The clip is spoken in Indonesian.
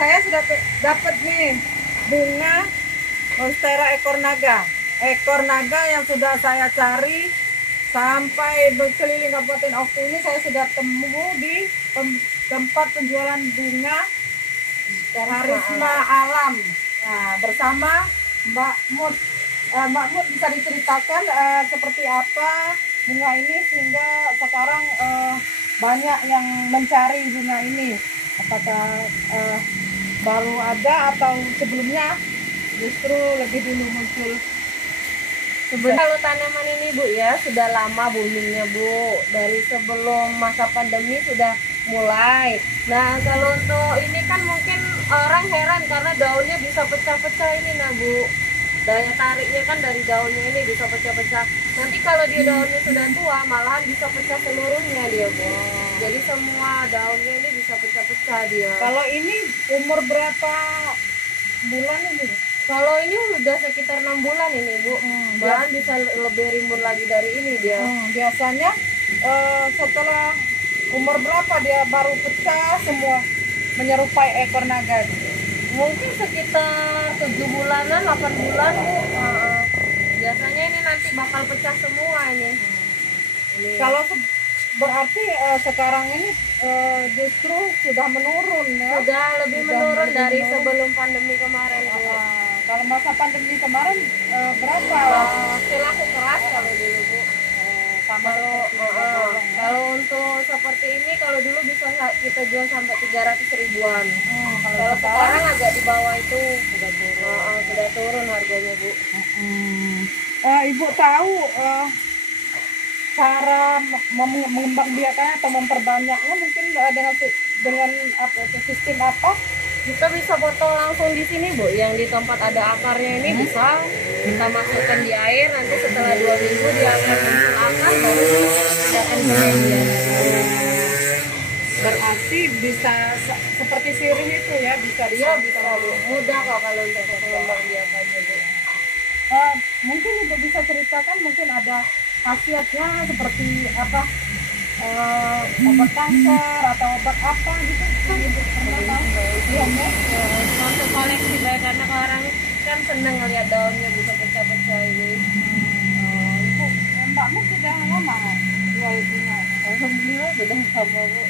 saya sudah dapat nih bunga monstera ekor naga. Ekor naga yang sudah saya cari sampai berkeliling Kabupaten Oku ini, saya sudah temu di tempat penjualan bunga Karisma Alam. Nah, bersama Mbak Mut. Mbak Mut, bisa diceritakan seperti apa bunga ini sehingga sekarang banyak yang mencari bunga ini? Apakah baru ada atau sebelumnya justru lebih dulu muncul? Sebenarnya kalau tanaman ini Bu ya sudah lama boomingnya Bu, dari sebelum masa pandemi sudah mulai. Nah kalau untuk ini kan mungkin orang heran karena daunnya bisa pecah-pecah ini nah Bu, daya tariknya kan dari daunnya ini bisa pecah-pecah. Nanti kalau dia daunnya sudah tua malahan bisa pecah seluruhnya dia Bu. Jadi semua daunnya ini bisa pecah-pecah dia. Kalau ini umur berapa bulan ini? Kalau ini udah sekitar 6 bulan ini Bu, bahkan bisa lebih rimbun lagi dari ini dia. Biasanya setelah umur berapa dia baru pecah semua menyerupai ekor naga? Mungkin sekitar 7 bulanan, 8 bulan Bu. Biasanya ini nanti bakal pecah semua ini. Kalau berarti sekarang ini justru sudah menurun ya? Sudah lebih menurun dari sebelum pandemi kemarin Bu. Kalau masa pandemi kemarin berapa? Laku keras kalau dulu Bu. Kalau untuk seperti ini kalau dulu bisa kita jual sampai 300 ribuan. Kalau sekarang agak di bawah itu sudah turun harganya Bu. Ibu tahu cara mengembangbiakannya atau memperbanyaknya mungkin dengan apa, sistem apa? Kita bisa potong langsung di sini Bu, yang di tempat ada akarnya ini bisa kita masukkan di air, nanti setelah 2 minggu dia akan muncul akar, baru kita akan ke media. Berarti bisa seperti sirih itu ya, bisa Dia bisa Bu, mudah kok kalau untuk mengembangbiakannya Bu. Mungkin Ibu bisa ceritakan mungkin ada khasiatnya seperti apa, obat kanker atau obat apa gitu? Ibu pernah tahu? Belum ya? Untuk koleksi baik karena orang kan seneng ngeliat daunnya bisa pecah-pecah ini. Ibu, Mbakmu sudah lama jual bunga? Alhamdulillah sudah sama Bu.